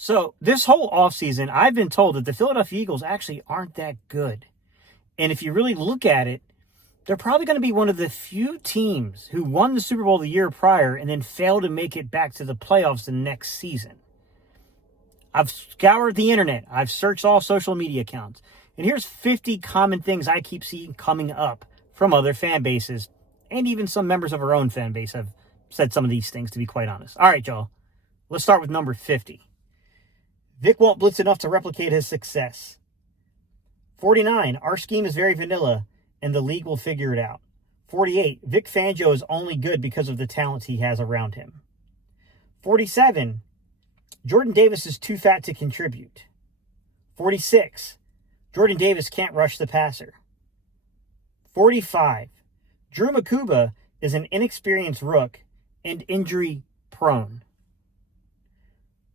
So this whole offseason, I've been told that the Philadelphia Eagles actually aren't that good. And if you really look at it, they're probably going to be one of the few teams who won the Super Bowl the year prior and then failed to make it back to the playoffs the next season. I've scoured the internet. I've searched all social media accounts. And here's 50 common things I keep seeing coming up from other fan bases. And even some members of our own fan base have said some of these things, to be quite honest. All right, y'all. Let's start with number 50. Vic won't blitz enough to replicate his success. 49. Our scheme is very vanilla, and the league will figure it out. 48. Vic Fangio is only good because of the talent he has around him. 47. Jordan Davis is too fat to contribute. 46. Jordan Davis can't rush the passer. 45. Drew Makuba is an inexperienced rook and injury prone.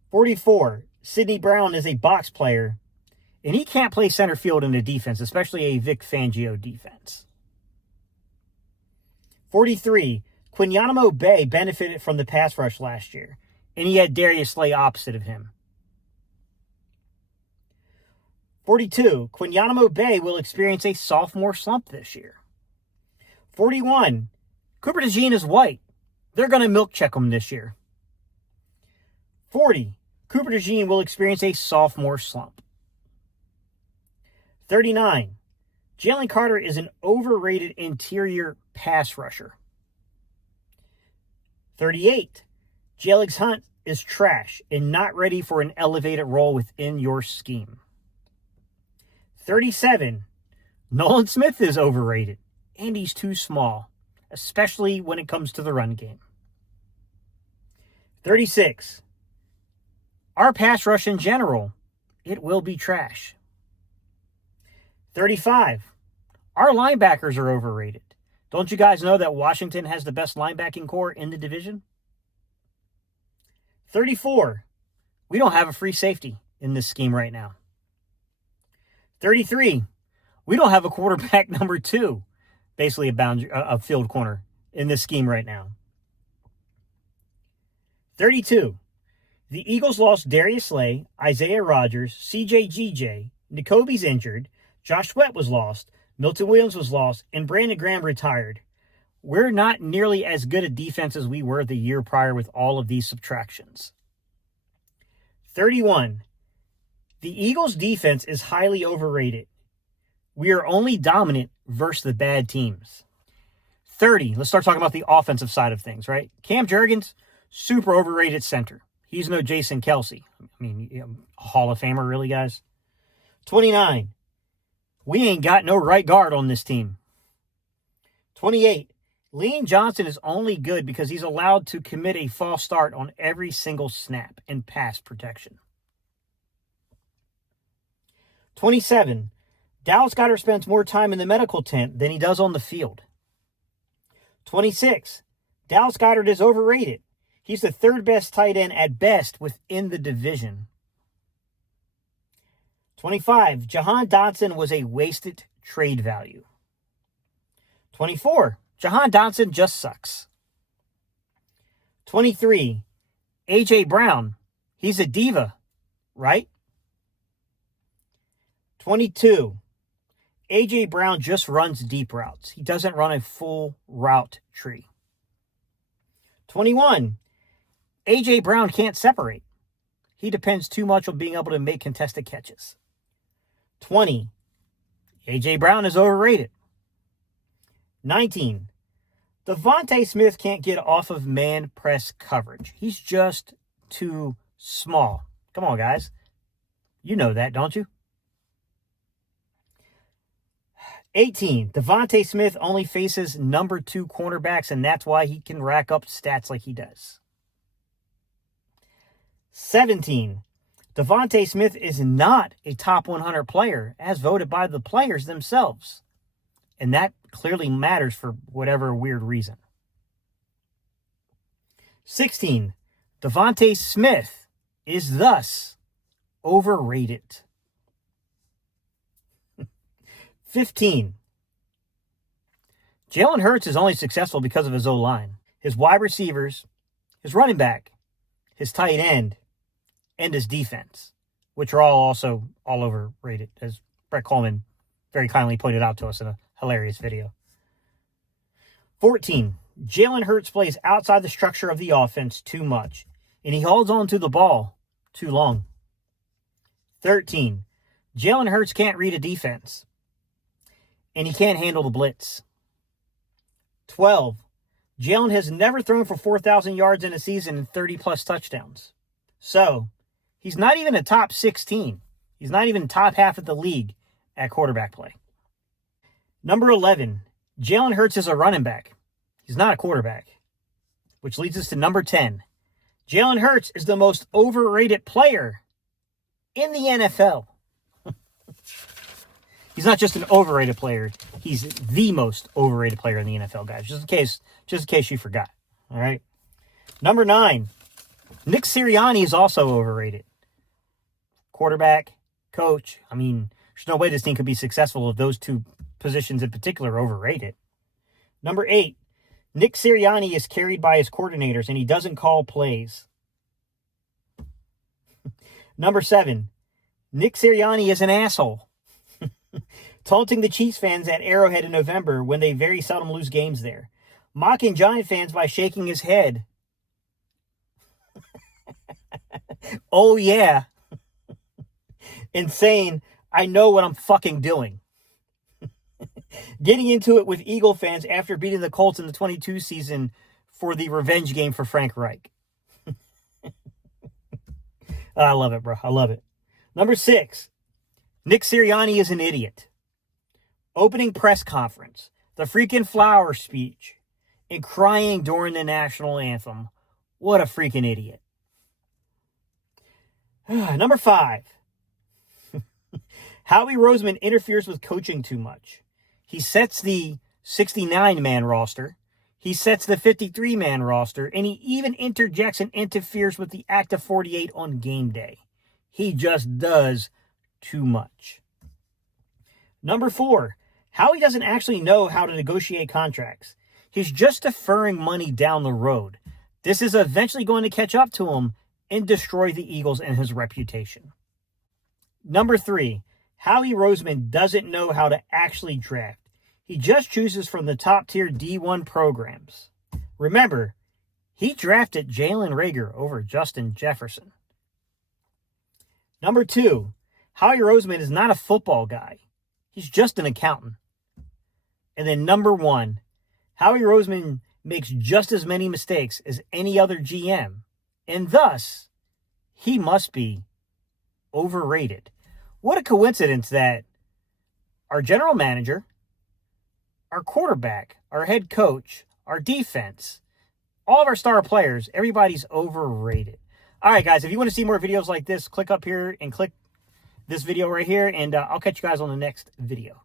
44. Sidney Brown is a box player, and he can't play center field in a defense, especially a Vic Fangio defense. 43. Quinyonamo Bay benefited from the pass rush last year, and he had Darius Slay opposite of him. 42. Quinyonamo Bay will experience a sophomore slump this year. 41. Cooper DeJean is white. They're going to milk check him this year. 40. Cooper DeJean will experience a sophomore slump. 39. Jalen Carter is an overrated interior pass rusher. 38. Jalen Hunt is trash and not ready for an elevated role within your scheme. 37. Nolan Smith is overrated, and he's too small, especially when it comes to the run game. 36. Our pass rush in general, it will be trash. 35. Our linebackers are overrated. Don't you guys know that Washington has the best linebacking core in the division? 34. We don't have a free safety in this scheme right now. 33. We don't have a quarterback number 2, basically a field corner in this scheme right now. 32. The Eagles lost Darius Slay, Isaiah Rodgers, CJ GJ, N'Kobe's injured, Josh Sweat was lost, Milton Williams was lost, and Brandon Graham retired. We're not nearly as good a defense as we were the year prior with all of these subtractions. 31. The Eagles' defense is highly overrated. We are only dominant versus the bad teams. 30. Let's start talking about the offensive side of things, right? Cam Jurgens, super overrated center. He's no Jason Kelsey. I mean, Hall of Famer, really, guys? 29. We ain't got no right guard on this team. 28. Lane Johnson is only good because he's allowed to commit a false start on every single snap in pass protection. 27. Dallas Goedert spends more time in the medical tent than he does on the field. 26. Dallas Goedert is overrated. He's the third best tight end at best within the division. 25. Jahan Dotson was a wasted trade value. 24. Jahan Dotson just sucks. 23. A.J. Brown. He's a diva, right? 22. A.J. Brown just runs deep routes. He doesn't run a full route tree. 21. A.J. Brown can't separate. He depends too much on being able to make contested catches. 20. A.J. Brown is overrated. 19. Devontae Smith can't get off of man press coverage. He's just too small. Come on, guys. You know that, don't you? 18. Devontae Smith only faces number 2 cornerbacks, and that's why he can rack up stats like he does. 17. Devontae Smith is not a top 100 player as voted by the players themselves. And that clearly matters for whatever weird reason. 16. Devontae Smith is thus overrated. 15. Jalen Hurts is only successful because of his O-line. His wide receivers, his running back, his tight end, and his defense, which are also all overrated, as Brett Coleman very kindly pointed out to us in a hilarious video. 14. Jalen Hurts plays outside the structure of the offense too much, and he holds on to the ball too long. 13. Jalen Hurts can't read a defense, and he can't handle the blitz. 12. Jalen has never thrown for 4,000 yards in a season and 30-plus touchdowns. So, he's not even a top 16. He's not even top half of the league at quarterback play. Number 11. Jalen Hurts is a running back. He's not a quarterback. Which leads us to number 10. Jalen Hurts is the most overrated player in the NFL. He's not just an overrated player. He's the most overrated player in the NFL, guys. Just in case you forgot. All right. Number 9. Nick Sirianni is also overrated. Quarterback, coach. I mean, there's no way this team could be successful if those two positions in particular are overrated. Number 8. Nick Sirianni is carried by his coordinators, and he doesn't call plays. Number 7. Nick Sirianni is an asshole. Taunting the Chiefs fans at Arrowhead in November when they very seldom lose games there. Mocking Giant fans by shaking his head. Oh, yeah. And saying, I know what I'm fucking doing. Getting into it with Eagle fans after beating the Colts in the 22 season for the revenge game for Frank Reich. I love it, bro. I love it. Number 6. Nick Sirianni is an idiot. Opening press conference, the freaking flower speech, and crying during the national anthem. What a freaking idiot. Number 5. Howie Roseman interferes with coaching too much. He sets the 69-man roster. He sets the 53-man roster. And he even interjects and interferes with the active 48 on game day. He just does too much. Number 4. Howie doesn't actually know how to negotiate contracts. He's just deferring money down the road. This is eventually going to catch up to him and destroy the Eagles and his reputation. Number 3. Howie Roseman doesn't know how to actually draft. He just chooses from the top-tier D1 programs. Remember, he drafted Jalen Reagor over Justin Jefferson. Number 2. Howie Roseman is not a football guy. He's just an accountant. And then number 1, Howie Roseman makes just as many mistakes as any other GM. And thus, he must be overrated. What a coincidence that our general manager, our quarterback, our head coach, our defense, all of our star players, everybody's overrated. All right, guys, if you want to see more videos like this, click up here and click this video right here, and I'll catch you guys on the next video.